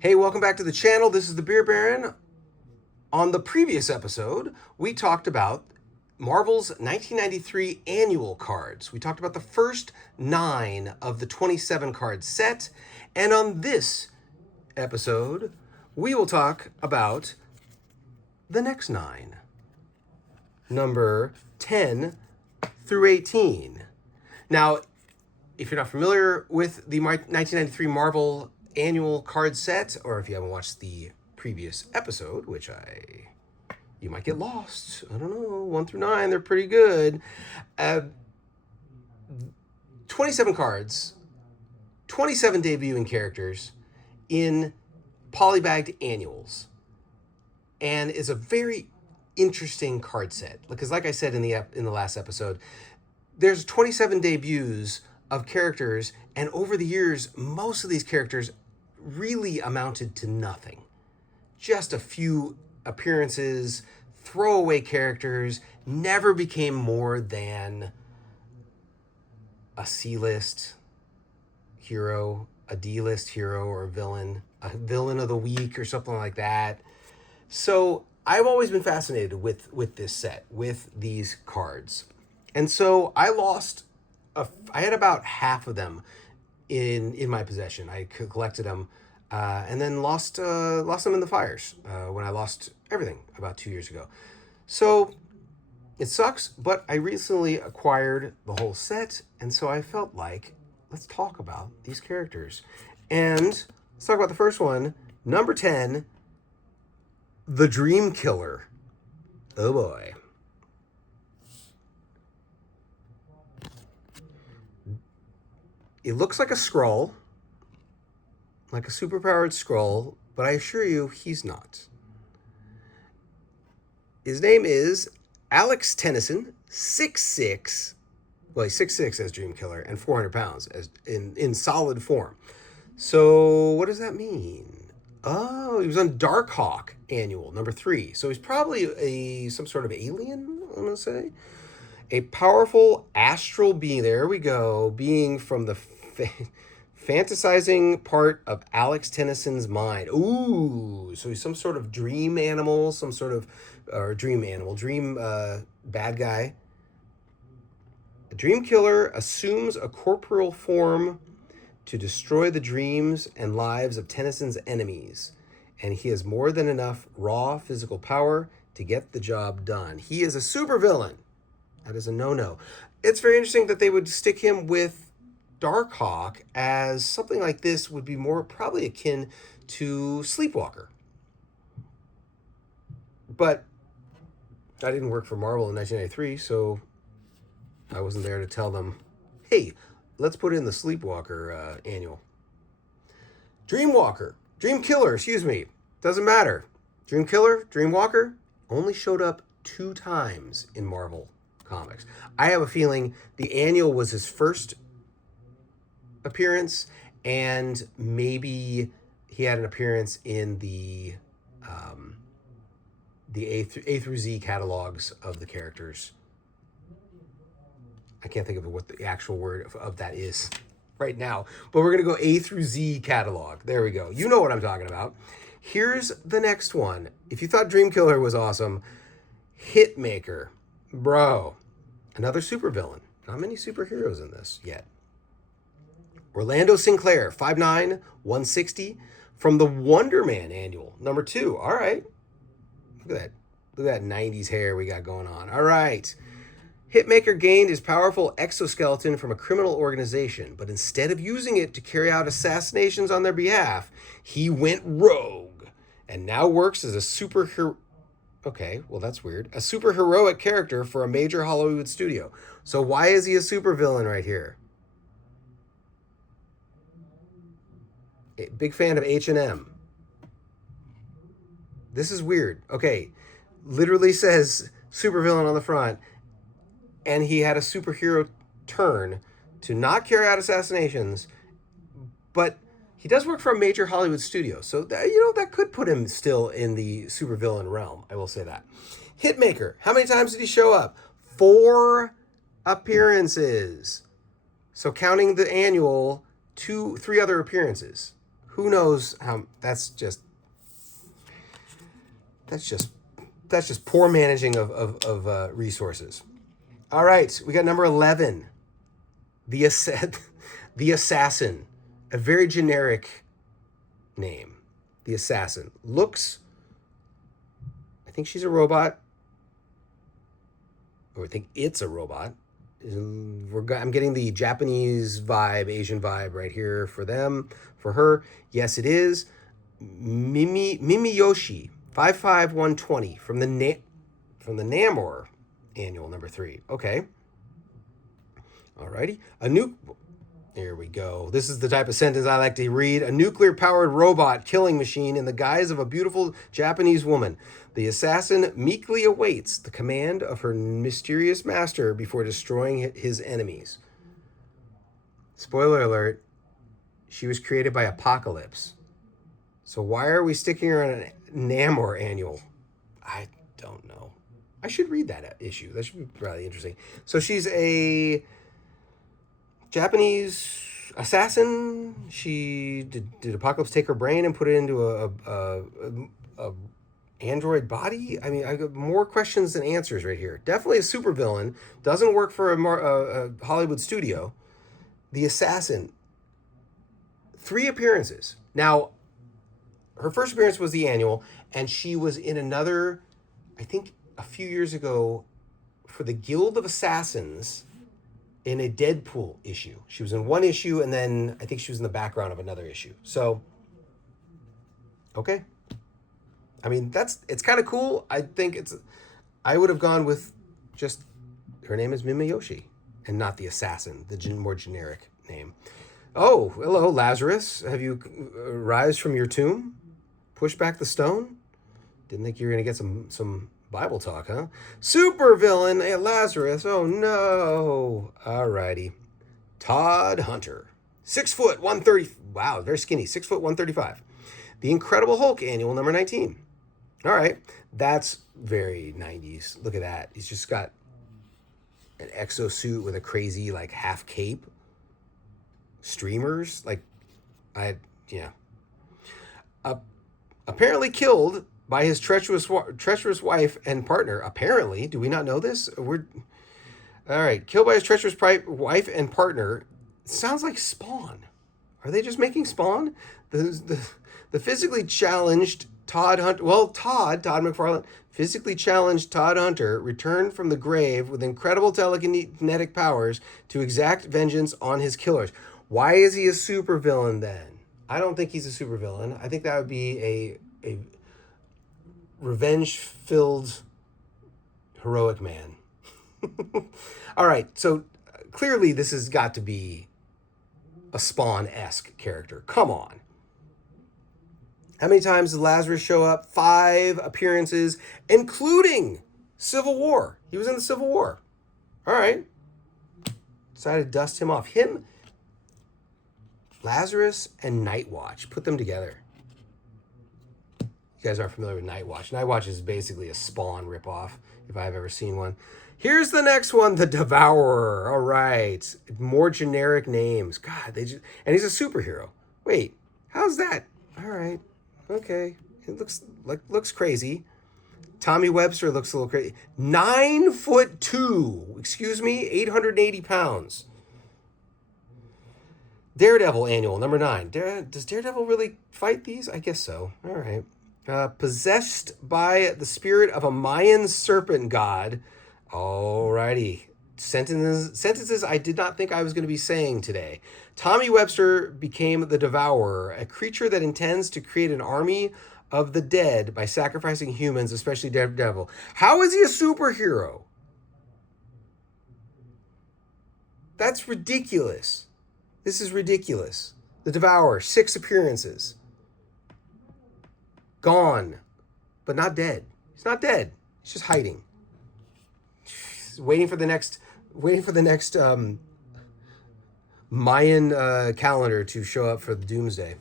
Hey, welcome back to the channel. This is the Beer Baron. On the previous episode, we talked about Marvel's 1993 annual cards. We talked about the first 9 of the 27 card set. And on this episode, we will talk about the next 9, number 10 through 18. Now, if you're not familiar with the 1993 Marvel annual card set, or if you haven't watched the previous episode, you might get lost. I don't know. 1 through 9, they're pretty good. 27 cards, 27 debuting characters in polybagged annuals, and is a very interesting card set because, like I said in the last episode, there's 27 debuts of characters, and over the years, most of these characters really amounted to nothing. Just a few appearances, throwaway characters, never became more than a C-list hero, a D-list hero or a villain of the week or something like that. So I've always been fascinated with this set, with these cards. And so I had about half of them in my possession. I collected them and then lost them in the fires when I lost everything about 2 years ago. So it sucks, but I recently acquired the whole set, and so I felt like, let's talk about these characters. And let's talk about the first one, number 10, the Dream Killer. Oh boy. It looks like a Skrull, like a superpowered Skrull, but I assure you he's not. His name is Alex Tennyson, 6'6". Well, he's 6'6" as Dream Killer and 400 pounds as in solid form. So what does that mean? Oh, he was on Darkhawk annual, number 3. So he's probably some sort of alien, I'm going to say. A powerful astral being, there we go, being from the fantasizing part of Alex Tennyson's mind. Ooh, so he's some sort of dream animal, dream bad guy. A dream killer assumes a corporeal form to destroy the dreams and lives of Tennyson's enemies, and he has more than enough raw physical power to get the job done. He is a supervillain. That is a no-no. It's very interesting that they would stick him with Darkhawk, as something like this would be more probably akin to Sleepwalker. But I didn't work for Marvel in 1993, so I wasn't there to tell them, hey, let's put in the Sleepwalker annual. Dream Killer, excuse me. Doesn't matter. Dream Killer, Dream Walker only showed up 2 times in Marvel Comics. I have a feeling the annual was his first appearance, and maybe he had an appearance in the A through Z catalogs of the characters. I can't think of what the actual word of that is right now, but we're going to go A through Z catalog. There we go. You know what I'm talking about. Here's the next one. If you thought Dream Killer was awesome, Hitmaker. Bro, another supervillain. Not many superheroes in this yet. Orlando Sinclair, 5'9", 160, from the Wonder Man annual, number 2. All right. Look at that. Look at that 90s hair we got going on. All right. Hitmaker gained his powerful exoskeleton from a criminal organization, but instead of using it to carry out assassinations on their behalf, he went rogue and now works as a superhero. Okay, well, that's weird. A superheroic character for a major Hollywood studio. So why is he a supervillain right here? Big fan of H&M. This is weird. Okay, literally says supervillain on the front, and he had a superhero turn to not carry out assassinations, but he does work for a major Hollywood studio. So, that could put him still in the supervillain realm. I will say that. Hitmaker, how many times did he show up? 4 appearances. So counting the annual, 3 other appearances. Who knows how? That's just poor managing of resources. All right, we got number 11, the the assassin, a very generic name. The assassin looks. I think she's a robot, or I think it's a robot. I'm getting the Japanese vibe, Asian vibe right here for them, for her. Yes, it is. Mimiyoshi 55120 from the Namor annual number 3. Okay. Alrighty. Here we go. This is the type of sentence I like to read. A nuclear-powered robot killing machine in the guise of a beautiful Japanese woman. The assassin meekly awaits the command of her mysterious master before destroying his enemies. Spoiler alert, she was created by Apocalypse. So why are we sticking her on a Namor annual? I don't know. I should read that issue. That should be really interesting. So she's a Japanese assassin. She did Apocalypse take her brain and put it into a android body? I mean, I got more questions than answers right here. Definitely a supervillain. Doesn't work for a Hollywood studio. The assassin. 3 appearances. Now, her first appearance was the annual, and she was in another, I think a few years ago, for the Guild of Assassins in a Deadpool issue. She was in one issue, and then I think she was in the background of another issue. So, okay. I mean, it's kind of cool. I would have gone with just, her name is Mimiyoshi, and not the assassin, the more generic name. Oh, hello, Lazarus. Have you rise from your tomb? Push back the stone? Didn't think you were going to get some Bible talk, huh? Super villain, Lazarus. Oh, no. Alrighty. Todd Hunter. 6 foot, 130. Wow, very skinny. 6 foot, 135. The Incredible Hulk annual number 19. All right. That's very 90s. Look at that. He's just got an exosuit with a crazy, like, half cape. Streamers. Apparently killed by his treacherous wife and partner. Apparently. Do we not know this? All right. Killed by his treacherous wife and partner. Sounds like Spawn. Are they just making Spawn? The physically challenged Todd McFarlane, physically challenged Todd Hunter returned from the grave with incredible telekinetic powers to exact vengeance on his killers. Why is he a supervillain then? I don't think he's a supervillain. I think that would be a revenge-filled heroic man. All right, so clearly this has got to be a Spawn-esque character. Come on. How many times did Lazarus show up? 5 appearances, including Civil War. He was in the Civil War. All right. Decided to dust him off. Lazarus and Nightwatch. Put them together. You guys aren't familiar with Nightwatch. Nightwatch is basically a Spawn ripoff, if I've ever seen one. Here's the next one, the Devourer. All right. More generic names. God, and he's a superhero. Wait, how's that? All right. Okay. It looks crazy. Tommy Webster looks a little crazy. 9'2". Excuse me, 880 pounds. Daredevil annual, number 9. Does Daredevil really fight these? I guess so. All right. Possessed by the spirit of a Mayan serpent god. Alrighty. Sentences I did not think I was going to be saying today. Tommy Webster became the Devourer, a creature that intends to create an army of the dead by sacrificing humans, especially Daredevil. How is he a superhero? That's ridiculous. This is ridiculous. The Devourer, 6 appearances. Gone, but not dead. He's not dead. He's just hiding. He's waiting for the next Mayan calendar to show up for the Doomsday.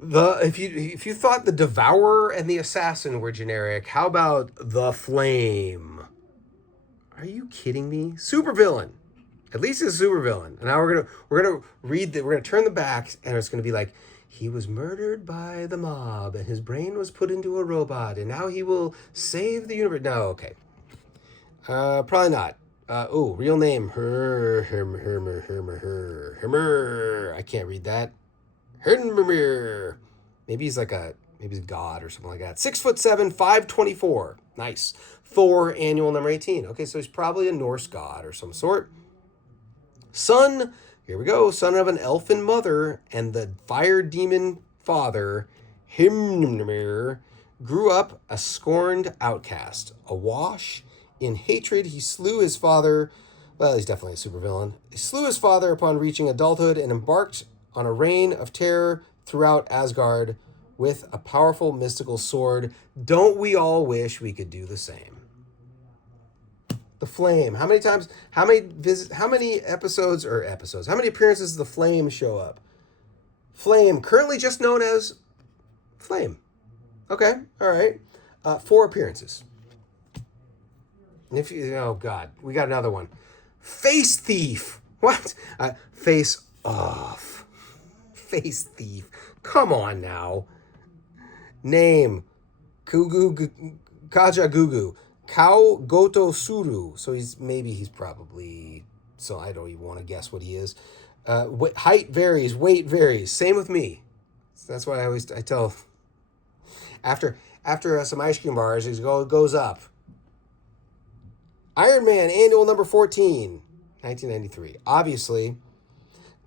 If you thought the Devourer and the Assassin were generic, how about the Flame? Are you kidding me? Supervillain. At least he's a supervillain. And now we're gonna turn the back, and it's gonna be like, he was murdered by the mob, and his brain was put into a robot, and now he will save the universe. No, okay. Probably not. Real name. Hermer. I can't read that. Hermer. Maybe he's a god or something like that. 6'7", 524. Nice. Thor, annual number 18. Okay, so he's probably a Norse god or some sort. Son, here we go, son of an elfin mother and the fire demon father, Hymnir, grew up a scorned outcast. Awash in hatred, he slew his father. Well, he's definitely a supervillain. He slew his father upon reaching adulthood and embarked on a reign of terror throughout Asgard with a powerful mystical sword. Don't we all wish we could do the same? The Flame. How many appearances does the Flame show up? Flame, currently just known as Flame. Okay, all right. 4 appearances. And oh God, we got another one. Face Thief. What? Face Off. Face Thief. Come on now. Name. Kaja Gugu. Kao Goto Suru. So he's probably, so I don't even want to guess what he is. Height varies, weight varies. Same with me. So that's why I tell, after some ice cream bars, it goes up. Iron Man, annual number 14, 1993. Obviously,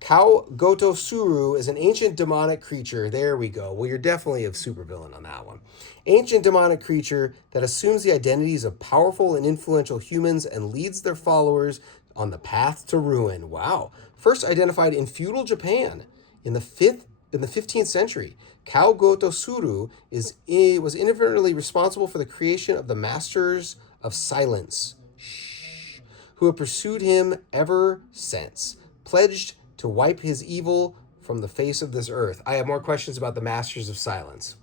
Kao Goto Suru is an ancient demonic creature. There we go. Well, you're definitely a supervillain on that one. Ancient demonic creature that assumes the identities of powerful and influential humans and leads their followers on the path to ruin. Wow. First identified in feudal Japan in the 15th century, Kao Goto Suru was inadvertently responsible for the creation of the Masters of Silence, who have pursued him ever since, pledged to wipe his evil from the face of this earth. I have more questions about the Masters of Silence.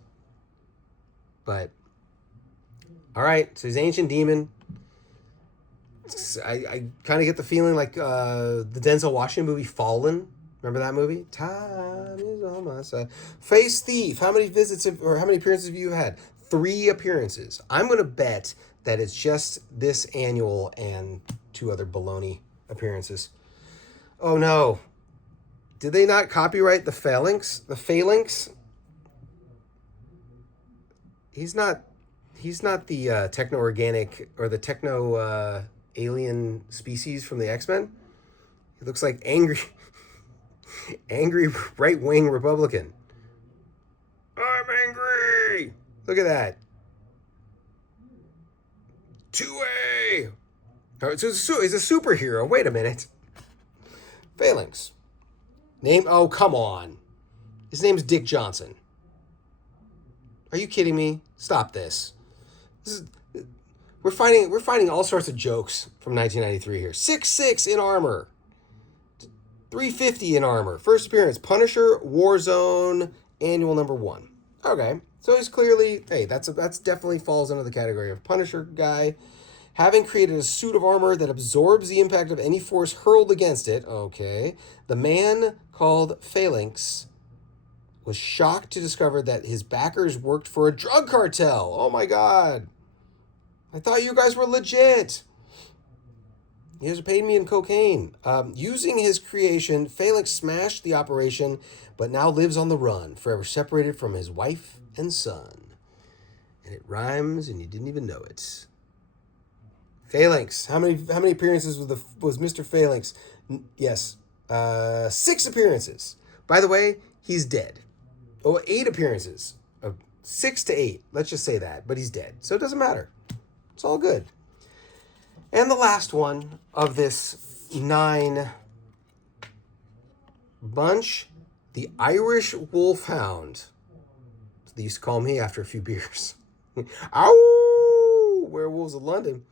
But, all right, so he's an ancient demon. I kind of get the feeling like the Denzel Washington movie Fallen. Remember that movie? Time is on my side. Face Thief. How many appearances have you had? 3 appearances. I'm going to bet that it's just this annual and 2 other baloney appearances. Oh no. Did they not copyright the Phalanx? The Phalanx? He's not the techno-organic or the techno-alien species from the X-Men. He looks like angry right-wing Republican. I'm angry! Look at that. 2A! Oh, so he's a superhero. Wait a minute. Phalanx. Name? Oh, come on. His name's Dick Johnson. Are you kidding me? Stop this. We're finding all sorts of jokes from 1993 here. 6'6" in armor. 350 in armor. First appearance, Punisher, Warzone, annual number 1. Okay, so he's clearly, hey, that's definitely falls under the category of Punisher guy. Having created a suit of armor that absorbs the impact of any force hurled against it. Okay, the man called Phalanx was shocked to discover that his backers worked for a drug cartel. Oh my God. I thought you guys were legit. You guys are paying me in cocaine. Using his creation, Phalanx smashed the operation, but now lives on the run, forever separated from his wife and son. And it rhymes, and you didn't even know it. Phalanx. How many appearances was Mr. Phalanx? Yes. 6 appearances. By the way, he's dead. 8 appearances. 6 to 8. Let's just say that. But he's dead. So it doesn't matter. It's all good. And the last one of this 9 bunch, the Irish Wolfhound. They used to call me after a few beers. Ow! Werewolves of London.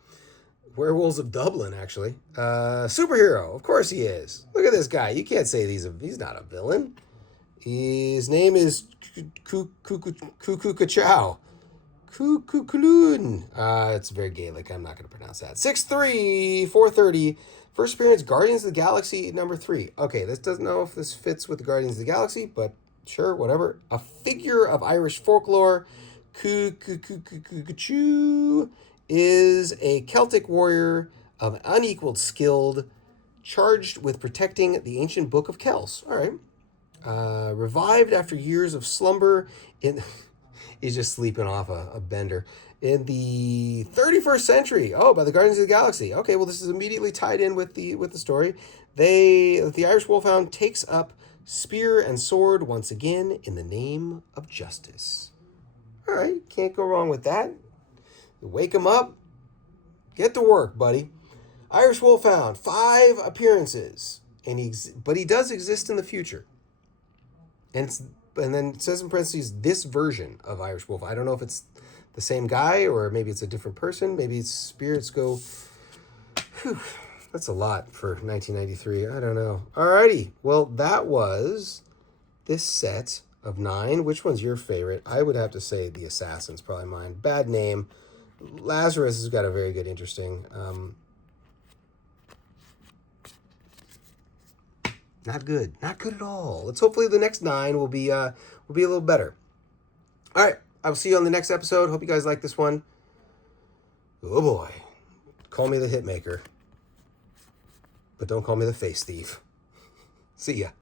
Werewolves of Dublin, actually. Superhero. Of course he is. Look at this guy. You can't say he's not a villain. His name is Kukukachow. Kukukulun. It's very Gaelic. I'm not going to pronounce that. 6'3", 430, First appearance, Guardians of the Galaxy #3. Okay, this doesn't know if this fits with the Guardians of the Galaxy, but sure, whatever. A figure of Irish folklore, Cú is a Celtic warrior of unequaled skill, charged with protecting the ancient Book of Kells. All right. Revived after years of slumber in... He's just sleeping off a bender. In the 31st century. Oh, by the Guardians of the Galaxy. Okay, well, this is immediately tied in with the story. The Irish Wolfhound takes up spear and sword once again in the name of justice. All right, can't go wrong with that. Wake him up. Get to work, buddy. Irish Wolfhound, 5 appearances, but he does exist in the future. And then it says in parentheses, this version of Irish Wolf. I don't know if it's the same guy or maybe it's a different person. Maybe it's spirits go... Whew, that's a lot for 1993. I don't know. Alrighty. Well, that was this set of 9. Which one's your favorite? I would have to say The Assassin's probably mine. Bad name. Lazarus has got a very good, interesting... Not good. Not good at all. Let's hopefully the next 9 will be a little better. All right. I'll see you on the next episode. Hope you guys like this one. Oh boy. Call me the Hitmaker. But don't call me the Face Thief. See ya.